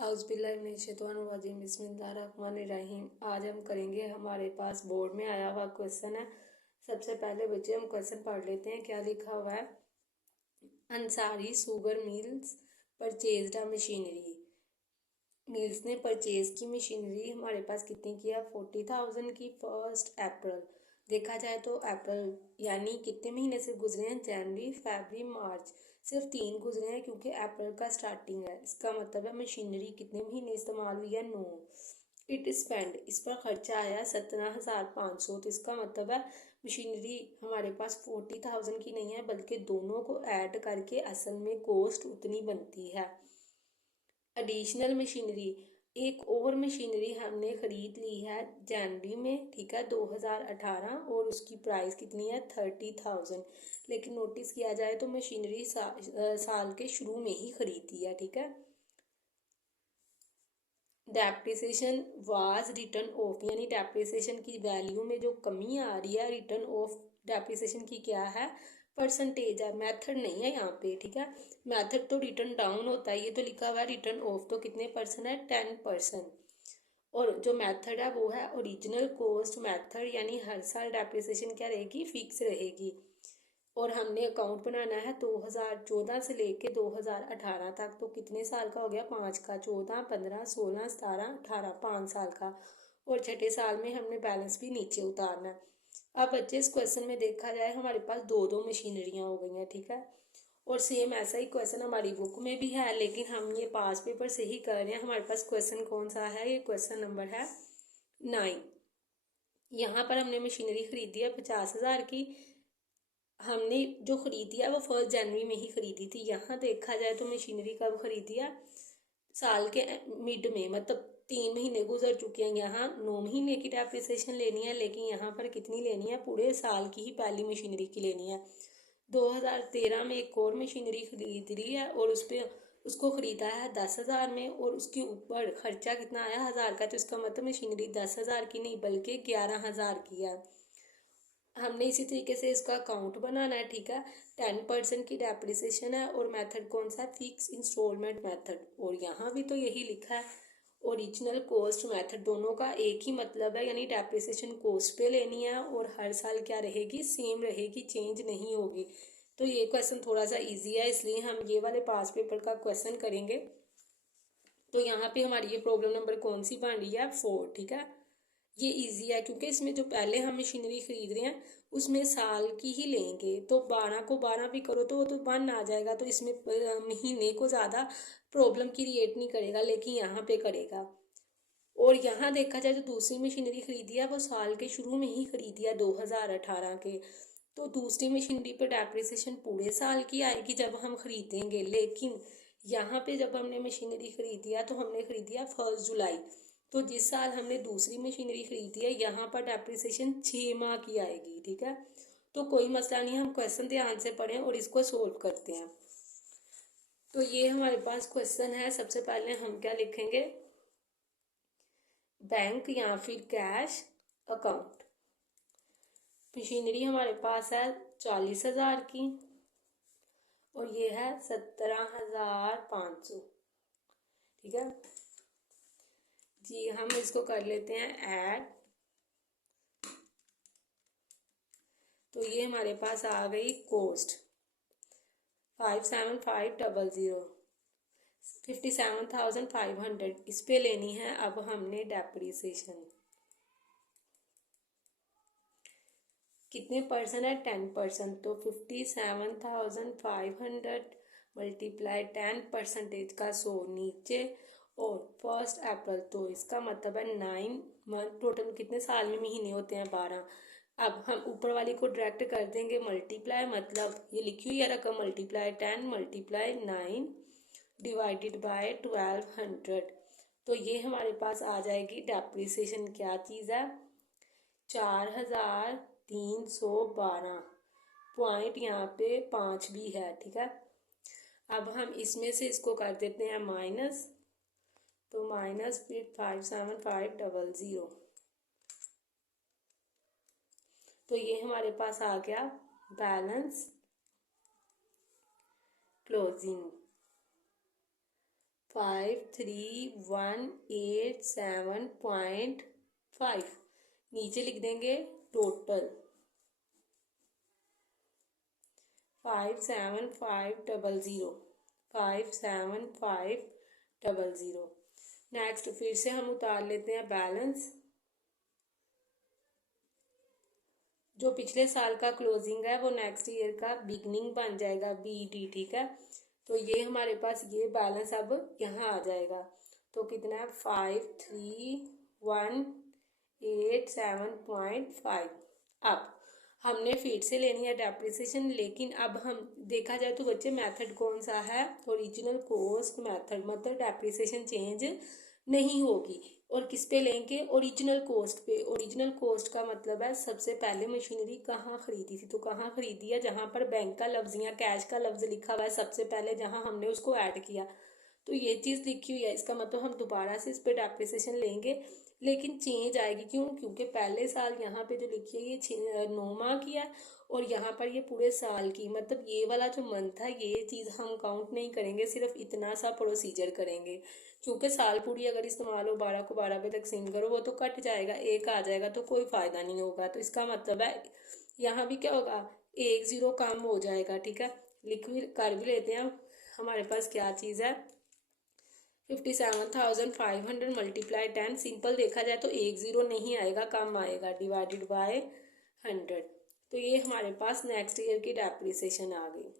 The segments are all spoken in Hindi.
औज़ुबिल्लाहिमिनश्शैतानिर्रजीम बिस्मिल्लाहिर्रहमानिर्रहीम। आज हम करेंगे, हमारे पास बोर्ड में आया हुआ क्वेश्चन है। सबसे पहले बच्चे हम क्वेश्चन पढ़ लेते हैं। क्या लिखा हुआ है? अंसारी शुगर मिल्स परचेज्ड अ मशीनरी। मिल्स ने परचेज की मशीनरी हमारे पास कितनी किया? 40,000 की 1 अप्रैल। देखा जाए तो अप्रैल यानी कितने महीने से गुजरे हैं? जनवरी, फरवरी, मार्च। सिर्फ 3 गुजरे हैं क्योंकि अप्रैल का स्टार्टिंग है। इसका मतलब है मशीनरी कितने महीने इस्तेमाल हुई है? 9। इट स्पेंड, इस पर खर्चा आया 17,500। तो इसका मतलब है मशीनरी हमारे पास 40,000 की नहीं है, बल्कि दोनों को ऐड करके असल में कॉस्ट उतनी बनती है। एडिशनल मशीनरी, एक और मशीनरी हमने खरीद ली है जनवरी में, ठीक है, 2018, और उसकी प्राइस कितनी है? 30,000। लेकिन नोटिस किया जाए तो मशीनरी साल के शुरू में ही खरीदी है, ठीक है। डेप्रिसिएशन वाज रिटर्न ऑफ, यानी डेप्रिसिएशन की वैल्यू में जो कमी आ रही है, रिटर्न ऑफ डेप्रिसिएशन की क्या है? परसेंटेज है, मेथड नहीं है यहाँ पे, ठीक है। मेथड तो रिटर्न डाउन होता है, ये तो लिखा हुआ है रिटर्न ऑफ, तो कितने परसेंट है? 10%। और जो मेथड है वो है ओरिजिनल कॉस्ट मेथड, यानी हर साल डेप्रिसिएशन क्या रहेगी? फिक्स रहेगी। और हमने अकाउंट बनाना है 2014 से लेके 2018 तक। तो कितने साल का हो गया? 5 का। 14, 15, 16, 17, 18, 5 साल का। और छठे साल में हमने बैलेंस भी नीचे उतारना है। अब बच्चे इस क्वेश्चन में देखा जाए हमारे पास दो दो मशीनरियाँ हो गई हैं, ठीक है। और सेम ऐसा ही क्वेश्चन हमारी बुक में भी है, लेकिन हम ये पास पेपर से ही कर रहे हैं। हमारे पास क्वेश्चन कौन सा है? ये क्वेश्चन नंबर है 9। यहाँ पर हमने मशीनरी खरीदी है 50,000 की। हमने जो खरीदी है वो 1 जनवरी में ही खरीदी थी। यहाँ देखा जाए तो मशीनरी कब खरीदी है? साल के मिड में, मतलब 3 महीने गुजर चुके हैं। यहाँ 9 महीने की डेप्रिसिएशन लेनी है, लेकिन यहाँ पर कितनी लेनी है? पूरे साल की ही पहली मशीनरी की लेनी है। 2013 में एक और मशीनरी खरीद ली है, और उस पर उसको खरीदा है 10,000 में, और उसके ऊपर खर्चा कितना आया? 1,000 का। तो इसका मतलब मशीनरी 10,000 की नहीं बल्कि 11,000 की है। हमने इसी तरीके से इसका अकाउंट बनाना है, ठीक है। 10% की डेप्रिसिएशन है, और मेथड कौन सा है? Fix installment method. और यहाँ भी तो यही लिखा है, ओरिजिनल कॉस्ट मेथड। दोनों का एक ही मतलब है, यानी डेप्रिसिएशन कॉस्ट पे लेनी है, और हर साल क्या रहेगी? सेम रहेगी, चेंज नहीं होगी। तो ये क्वेश्चन थोड़ा सा इजी है, इसलिए हम ये वाले पास पेपर का क्वेश्चन करेंगे। तो यहाँ पे हमारी ये प्रॉब्लम नंबर कौन सी बन रही है? 4, ठीक है। ये इजी है क्योंकि इसमें जो पहले हम मशीनरी खरीद रहे हैं उसमें साल की ही लेंगे। तो 12 को 12 भी करो तो वो तो 1 आ जाएगा, तो इसमें महीने को ज़्यादा प्रॉब्लम क्रिएट नहीं करेगा, लेकिन यहाँ पे करेगा। और यहाँ देखा जाए तो दूसरी मशीनरी खरीदी है वो साल के शुरू में ही खरीदी है 2018 के। तो दूसरी मशीनरी पर डेप्रिसिएशन पूरे साल की आएगी जब हम खरीदेंगे, लेकिन यहाँ पे जब हमने मशीनरी खरीदी है तो हमने खरीदी है 1 जुलाई। तो जिस साल हमने दूसरी मशीनरी खरीदी है यहाँ पर डेप्रिसिएशन 6 माह की आएगी, ठीक है। तो कोई मसला नहीं, हम क्वेश्चन ध्यान से पढ़ें और इसको सोल्व करते हैं। तो ये हमारे पास क्वेश्चन है। सबसे पहले हम क्या लिखेंगे? बैंक या फिर कैश अकाउंट। मशीनरी हमारे पास है 40,000 की, और ये है 17,500, ठीक है जी। हम इसको कर लेते हैं ऐड। तो ये हमारे पास आ गई कॉस्ट 57,500, 57,500। इस पे लेनी है अब हमने डेप्रिसिएशन। कितने परसेंट है? 10%। तो 57,500 मल्टीप्लाई 10% का 100 नीचे, और 1 अप्रैल। तो इसका मतलब है 9 मंथ। टोटल कितने साल में महीने होते हैं? 12। अब हम ऊपर वाली को डायरेक्ट कर देंगे मल्टीप्लाई, मतलब ये लिखी हुई है रकम मल्टीप्लाई 10 मल्टीप्लाई 9 डिवाइडेड बाय 1200। तो ये हमारे पास आ जाएगी डेप्रिसिएशन। क्या चीज़ है? 4,312। पॉइंट यहाँ पे 5 भी है, ठीक है। अब हम इसमें से इसको कर देते हैं माइनस। तो माइनस फिर 57,500। तो ये हमारे पास आ गया बैलेंस क्लोजिंग 53,187.5 नीचे लिख देंगे टोटल 57500 नेक्स्ट फिर से हम उतार लेते हैं बैलेंस। जो पिछले साल का क्लोजिंग है वो नेक्स्ट ईयर का बिगनिंग बन जाएगा BD, ठीक है। तो ये हमारे पास ये बैलेंस अब यहाँ आ जाएगा। तो कितना है 53,187.5। अब हमने फिर से लेनी है डेप्रिसिएशन, लेकिन अब हम देखा जाए तो बच्चे मेथड कौन सा है, ओरिजिनल कॉस्ट मेथड, मतलब डेप्रिसिएशन चेंज नहीं होगी। और किस पे लेंगे, ओरिजिनल कॉस्ट पे। ओरिजिनल कॉस्ट का मतलब है सबसे पहले मशीनरी कहाँ खरीदी थी, तो कहाँ खरीदी है, जहाँ पर बैंक का लफ्ज या कैश का लफ्ज लिखा हुआ है सबसे पहले, जहाँ हमने उसको ऐड किया, तो ये चीज़ लिखी हुई है। इसका मतलब हम दोबारा से इस पर डेप्रिसिएशन लेंगे, लेकिन चेंज आएगी। क्यों? क्योंकि पहले साल यहाँ पे जो लिखी है ये 9 माह की है, और यहाँ पर ये पूरे साल की, मतलब ये वाला जो मंथ है ये चीज़ हम काउंट नहीं करेंगे, सिर्फ इतना सा प्रोसीजर करेंगे। क्योंकि साल पूरी अगर इस्तेमाल हो 12 को 12 पे तक सिम करो, वो तो कट जाएगा, एक आ जाएगा, तो कोई फ़ायदा नहीं होगा। तो इसका मतलब है यहाँ भी क्या होगा, 1 0 कम हो जाएगा, ठीक है। लिख भी कर भी लेते हैं। हमारे पास क्या चीज़ है, 57,500 मल्टीप्लाई 10। सिंपल देखा जाए तो 1 0 नहीं आएगा, कम आएगा, डिवाइडेड बाय 100। तो ये हमारे पास नेक्स्ट ईयर की डेप्रिसिएशन आ गई।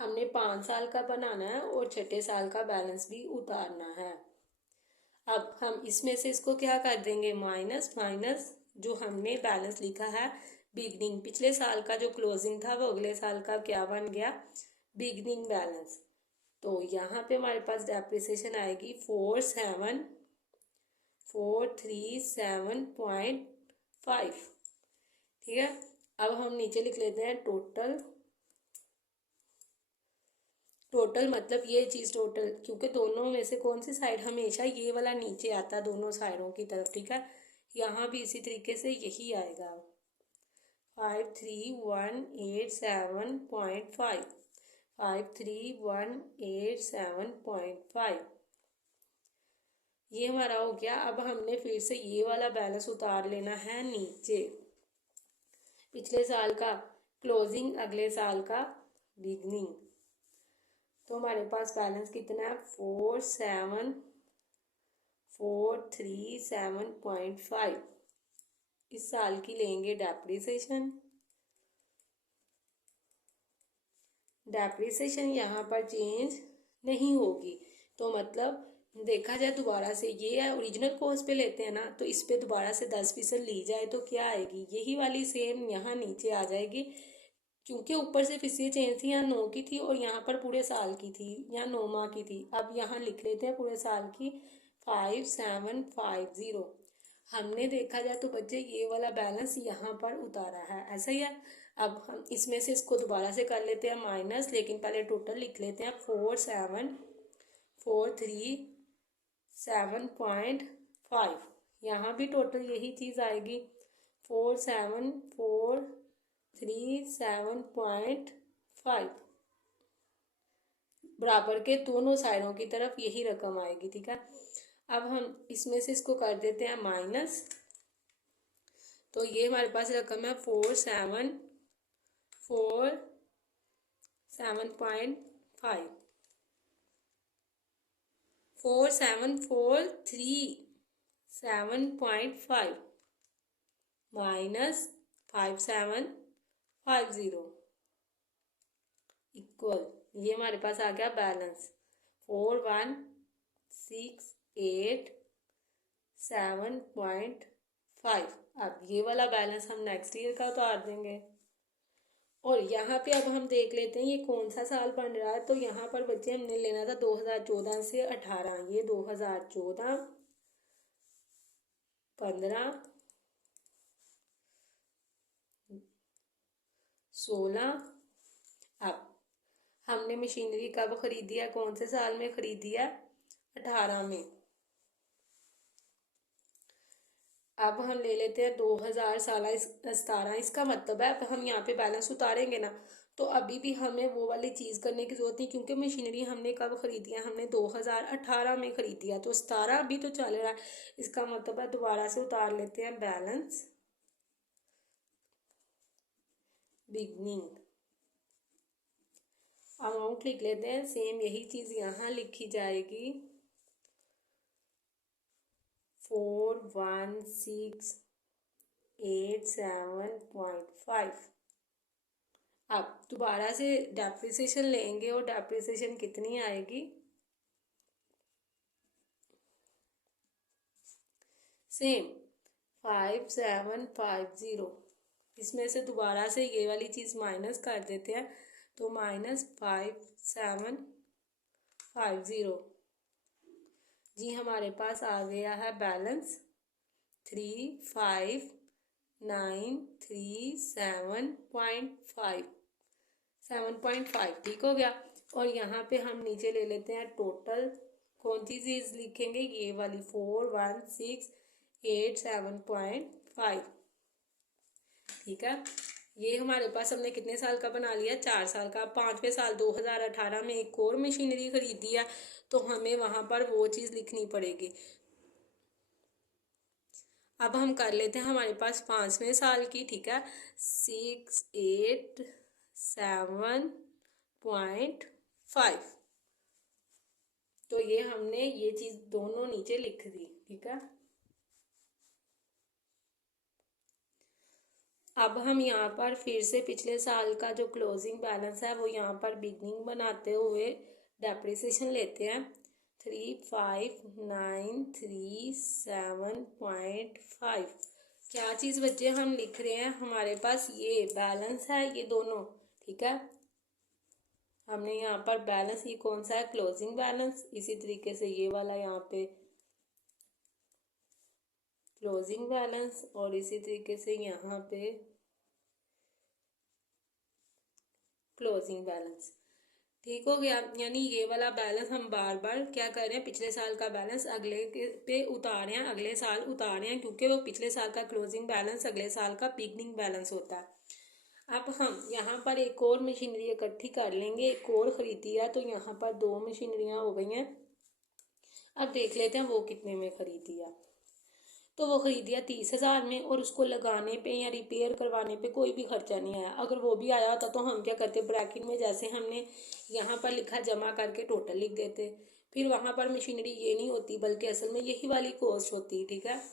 हमने 5 साल का बनाना है और छठे साल का बैलेंस भी उतारना है। अब हम इसमें से इसको क्या कर देंगे, माइनस माइनस जो हमने बैलेंस लिखा है बिगनिंग, पिछले साल का जो क्लोजिंग था वो अगले साल का क्या बन गया, बिगनिंग बैलेंस। तो यहाँ पे हमारे पास डेप्रिसिएशन आएगी 47,437.5, ठीक है। अब हम नीचे लिख लेते हैं टोटल। टोटल मतलब ये चीज़ टोटल, क्योंकि दोनों में से कौन सी साइड हमेशा ये वाला नीचे आता है दोनों साइडों की तरफ, ठीक है। यहाँ भी इसी तरीके से यही आएगा 53,187.5, 53,187.5 ये हमारा हो गया। अब हमने फिर से ये वाला बैलेंस उतार लेना है नीचे, पिछले साल का क्लोजिंग, अगले साल का बिगनिंग। तो हमारे पास बैलेंस कितना है 47,437.5। इस साल की लेंगे डेप्रिसिएशन। डेप्रिसिएशन यहाँ पर चेंज नहीं होगी, तो मतलब देखा जाए दोबारा से, ये है ओरिजिनल कॉस्ट पे लेते हैं ना, तो इस पे दोबारा से 10% ली जाए तो क्या आएगी, यही वाली सेम यहाँ नीचे आ जाएगी। क्योंकि ऊपर से फिर चेंज थी, यहाँ 9 की थी और यहाँ पर पूरे साल की थी, यहाँ 9 माह की थी। अब यहाँ लिख लेते हैं पूरे साल की 5750। हमने देखा जाए तो बच्चे ये वाला बैलेंस यहाँ पर उतारा है, ऐसा ही है। अब हम इसमें से इसको दोबारा से कर लेते हैं माइनस, लेकिन पहले टोटल लिख लेते हैं 47,437.5। यहाँ भी टोटल यही चीज़ आएगी 47,437.5, बराबर के दोनों साइडों की तरफ यही रकम आएगी, ठीक है। अब हम इसमें से इसको कर देते हैं माइनस, तो ये हमारे पास रकम है 47,437.5, 47,437.5 माइनस 5750 इक्वल, ये हमारे पास आ गया बैलेंस 4168.7.5। अब ये वाला बैलेंस हम नेक्स्ट ईयर का उतार देंगे। और यहाँ पे अब हम देख लेते हैं ये कौन सा साल बन रहा है। तो यहाँ पर बच्चे हमने लेना था 2014 से 18, ये 2014, 15, 16। अब हमने मशीनरी कब खरीदी है, कौन से साल में खरीदी है, 18 में। अब हम ले लेते हैं 2017। इसका मतलब है अब हम यहाँ पे बैलेंस उतारेंगे ना, तो अभी भी हमें वो वाली चीज़ करने की जरूरत नहीं, क्योंकि मशीनरी हमने कब खरीदी है, हमने 2018 में खरीदी है, तो 17 अभी तो चल रहा है। इसका मतलब है दोबारा से उतार लेते हैं बैलेंस बिगनिंग, अमाउंट लिख लेते हैं। सेम यही चीज़ यहाँ लिखी जाएगी 4168.5। अब दोबारा से डेप्रिसिएशन लेंगे और डेप्रिसिएशन कितनी आएगी, सेम 5750। इसमें से दोबारा से ये वाली चीज़ माइनस कर देते हैं, तो -5750 जी हमारे पास आ गया है बैलेंस 35,937.5, 7.5 ठीक हो गया। और यहाँ पे हम नीचे ले लेते हैं टोटल, कौन सी चीज़ लिखेंगे, ये वाली 4168.7.5, ठीक है। ये हमारे पास हमने कितने साल का बना लिया, 4 साल का। 5वें साल 2018 में एक और मशीनरी खरीदी है, तो हमें वहाँ पर वो चीज़ लिखनी पड़ेगी। अब हम कर लेते हैं हमारे पास 5वें साल की, ठीक है, 687.5। तो ये हमने ये चीज़ दोनों नीचे लिख दी, ठीक है। अब हम यहाँ पर फिर से पिछले साल का जो क्लोजिंग बैलेंस है वो यहाँ पर बिगनिंग बनाते हुए डेप्रिसिएशन लेते हैं 35,937.5। क्या चीज़ बच्चे हम लिख रहे हैं, हमारे पास ये बैलेंस है, ये दोनों, ठीक है। हमने यहाँ पर बैलेंस, ये कौन सा है, क्लोजिंग बैलेंस। इसी तरीके से ये वाला यहाँ पे क्लोजिंग बैलेंस, और इसी तरीके से यहाँ पे क्लोजिंग बैलेंस, ठीक हो गया। यानी ये वाला बैलेंस हम बार बार क्या कर रहे हैं, पिछले साल का बैलेंस अगले पे उतार रहे हैं, अगले साल उतार रहे हैं, क्योंकि वो पिछले साल का क्लोजिंग बैलेंस अगले साल का बिगनिंग बैलेंस होता है। अब हम यहाँ पर एक और मशीनरी इकट्ठी कर लेंगे, एक और खरीदी है, तो यहाँ पर 2 मशीनरियाँ हो गई हैं। अब देख लेते हैं वो कितने में खरीदी है। तो वो खरीद दिया 30,000 में, और उसको लगाने पे या रिपेयर करवाने पे कोई भी खर्चा नहीं आया। अगर वो भी आया होता तो हम क्या करते, ब्रैकेट में जैसे हमने यहाँ पर लिखा जमा करके टोटल लिख देते, फिर वहाँ पर मशीनरी ये नहीं होती, बल्कि असल में यही वाली कॉस्ट होती, ठीक है।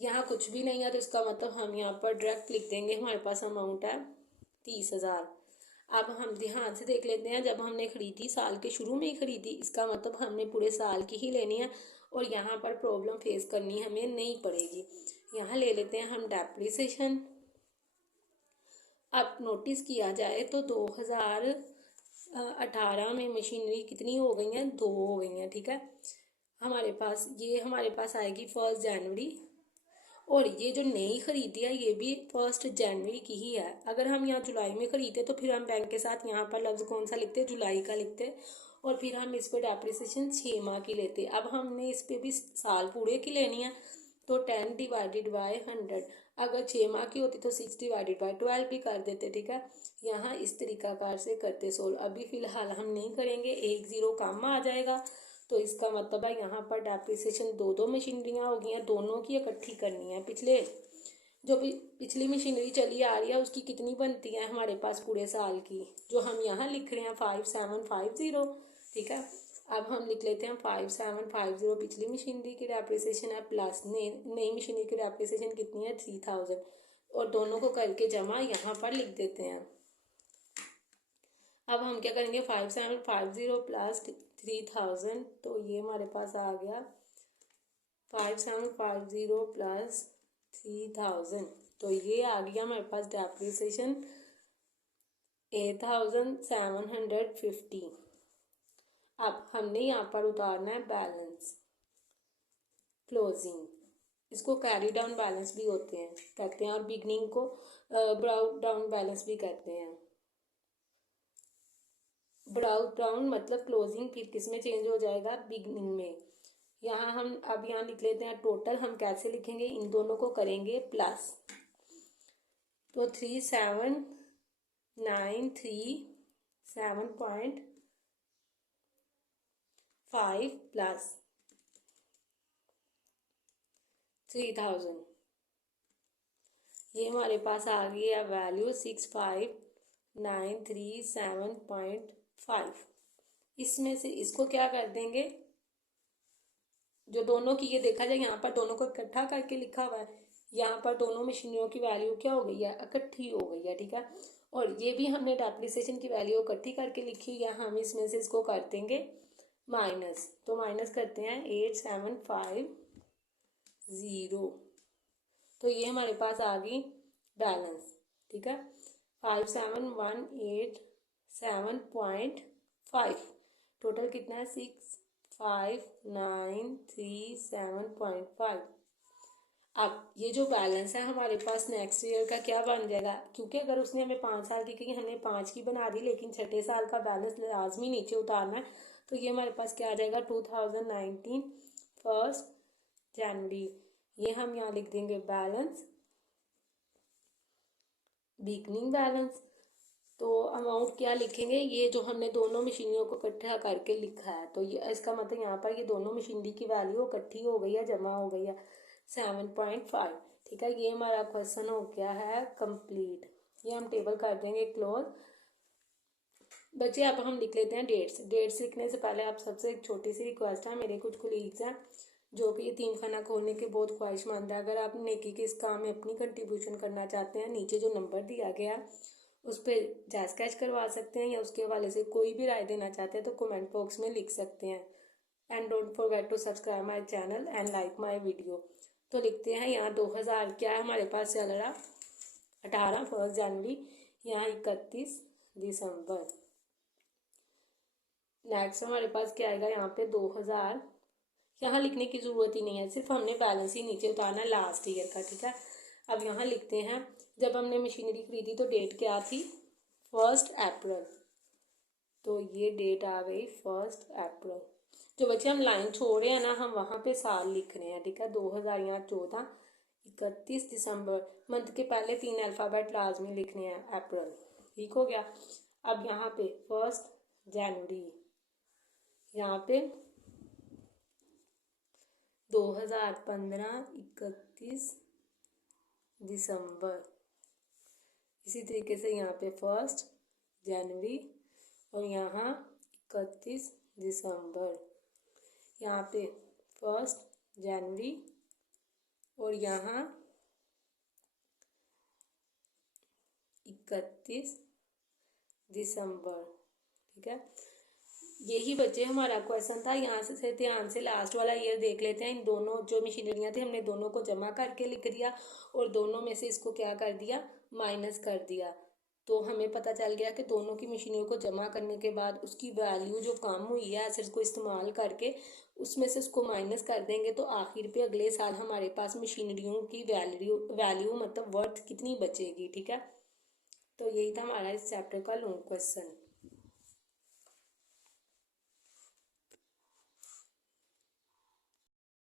यहाँ कुछ भी नहीं है, तो इसका मतलब हम यहाँ पर डायरेक्ट लिख देंगे, हमारे पास अमाउंट है 30,000। अब हम ध्यान से देख लेते हैं, जब हमने खरीदी साल के शुरू में ही खरीदी, इसका मतलब हमने पूरे साल की ही लेनी है, और यहाँ पर प्रॉब्लम फेस करनी हमें नहीं पड़ेगी। यहाँ ले लेते हैं हम डेप्रिसिएशन। अब नोटिस किया जाए तो 2018 में मशीनरी कितनी हो गई हैं, 2 हो गई हैं, ठीक है। हमारे पास आएगी 1 जनवरी, और ये जो नई खरीदी है ये भी 1 जनवरी की ही है। अगर हम यहाँ जुलाई में खरीदते तो फिर हम बैंक के साथ यहाँ पर लफ्ज़ कौन सा लिखते, जुलाई का लिखते, और फिर हम इस पर डेप्रिसिएशन 6 माह की लेते। अब हमने इस पर भी साल पूरे की लेनी है, तो 10 डिवाइडेड बाय 100। अगर 6 माह की होती तो 6 डिवाइडेड बाय 12 भी कर देते, ठीक है। यहाँ इस तरीकाकार से करते सोल्व। अभी फ़िलहाल हम नहीं करेंगे, 1 0 कम आ जाएगा, तो इसका मतलब है यहाँ पर डेप्रिसिएशन 2 मशीनरियाँ हो गई हैं, दोनों की इकट्ठी करनी है। पिछली मशीनरी चली आ रही है उसकी कितनी बनती है हमारे पास पूरे साल की, जो हम यहाँ लिख रहे हैं 5750, ठीक है। अब हम लिख लेते हैं 5750 पिछली मशीनरी की डेप्रिसिएशन है, प्लस नई मशीनरी की डेप्रिसिएशन कितनी है 3000, और दोनों को करके जमा यहाँ पर लिख देते हैं। अब हम क्या करेंगे, 5750 प्लस 3000, तो ये हमारे पास आ गया 5750 प्लस 3000, तो ये आ गया हमारे पास डेप्रिसिएशन 8750। अब हमने यहाँ पर उतारना है बैलेंस क्लोजिंग, इसको कैरी डाउन बैलेंस भी कहते हैं, और बिगनिंग को ब्राउट डाउन बैलेंस भी कहते हैं। ब्राउट डाउन मतलब क्लोजिंग फिर किस में चेंज हो जाएगा, बिगनिंग में। यहाँ लिख लेते हैं टोटल, हम कैसे लिखेंगे, इन दोनों को करेंगे प्लस, तो 3750 937.5 प्लस 3000, ये हमारे पास आ गई है वैल्यू 65937.5। इसमें से इसको क्या कर देंगे, जो दोनों की ये देखा जाए यहाँ पर दोनों को इकट्ठा करके लिखा हुआ है, यहाँ पर दोनों मशीनरियों की वैल्यू क्या हो गई है, इकट्ठी हो गई है, ठीक है। और ये भी हमने डेप्रिसिएशन की वैल्यू इकट्ठी करके लिखी है, हम इसमें से इसको कर देंगे माइनस। तो माइनस करते हैं 8750, तो ये हमारे पास आ गई बैलेंस, ठीक है, 57187.5। टोटल कितना है 65937.5। अब ये जो बैलेंस है हमारे पास नेक्स्ट ईयर का क्या बन जाएगा, क्योंकि अगर उसने हमें 5 साल की हमने 5 की बना दी, लेकिन छठे साल का बैलेंस लाजमी नीचे उतारना है, तो ये हमारे पास क्या आ जाएगा 2019 1 जनवरी। ये हम यहाँ लिख देंगे बैलेंस, बिगनिंग बैलेंस। तो अमाउंट क्या लिखेंगे, ये जो हमने दोनों मशीनरियों को इकट्ठा करके लिखा है, तो ये इसका मतलब यहाँ पर ये दोनों मशीनरी की वैल्यू इकट्ठी हो गई है, जमा हो गई है 7.5, ठीक है। ये हमारा क्वेश्चन हो गया है कंप्लीट। ये हम टेबल कर देंगे क्लोज। बच्चे अब हम लिख लेते हैं डेट्स लिखने से पहले आप सबसे एक छोटी सी रिक्वेस्ट है, मेरे कुछ कोलीग्स हैं जो कि यतीम खाना खोलने के बहुत ख्वाहिशमंद है, अगर आप नेकी के इस काम में अपनी कंट्रीब्यूशन करना चाहते हैं, नीचे जो नंबर दिया गया उस पर जैस कैच करवा सकते हैं, या उसके हवाले से कोई भी राय देना चाहते हैं तो कमेंट बॉक्स में लिख सकते हैं। And don't forget to subscribe my channel and like my video. तो लिखते हैं यहाँ 2000 क्या है हमारे पास चल रहा 1 जनवरी, यहाँ 31 दिसंबर। नेक्स्ट हमारे पास क्या आएगा यहाँ पे 2000, यहाँ लिखने की ज़रूरत ही नहीं है, सिर्फ हमने बैलेंस ही नीचे उतारना है लास्ट ईयर का, ठीक है। अब यहाँ लिखते हैं जब हमने मशीनरी खरीदी तो डेट क्या थी 1 अप्रैल, तो ये डेट आ गई 1 अप्रैल। जो बच्चे हम लाइन छोड़ रहे हैं ना, हम वहाँ पे साल लिख रहे हैं, ठीक है। 2000 यहाँ 14, 31 दिसंबर, मंथ के पहले 3 अल्फ़ाबेट लाजमी लिखने हैं, अप्रैल, ठीक हो गया। अब यहाँ पे 1 जनवरी, यहाँ पे 2015 31 दिसंबर, इसी तरीके से यहाँ पे 1 जनवरी और यहाँ 31 दिसंबर, यहाँ पे 1 जनवरी और यहाँ 31 दिसंबर, ठीक है। यही बच्चे हमारा क्वेश्चन था। यहाँ से ध्यान से लास्ट वाला ईयर देख लेते हैं। इन दोनों जो मशीनरियाँ थी हमने दोनों को जमा करके लिख दिया और दोनों में से इसको क्या कर दिया माइनस कर दिया, तो हमें पता चल गया कि दोनों की मशीनरियों को जमा करने के बाद उसकी वैल्यू जो कम हुई है एसेट्स को इस्तेमाल करके उसमें से उसको माइनस कर देंगे, तो आखिर पे अगले साल हमारे पास मशीनरियों की वैल्यू मतलब वर्थ कितनी बचेगी, ठीक है। तो यही था हमारा इस चैप्टर का लॉन्ग क्वेश्चन।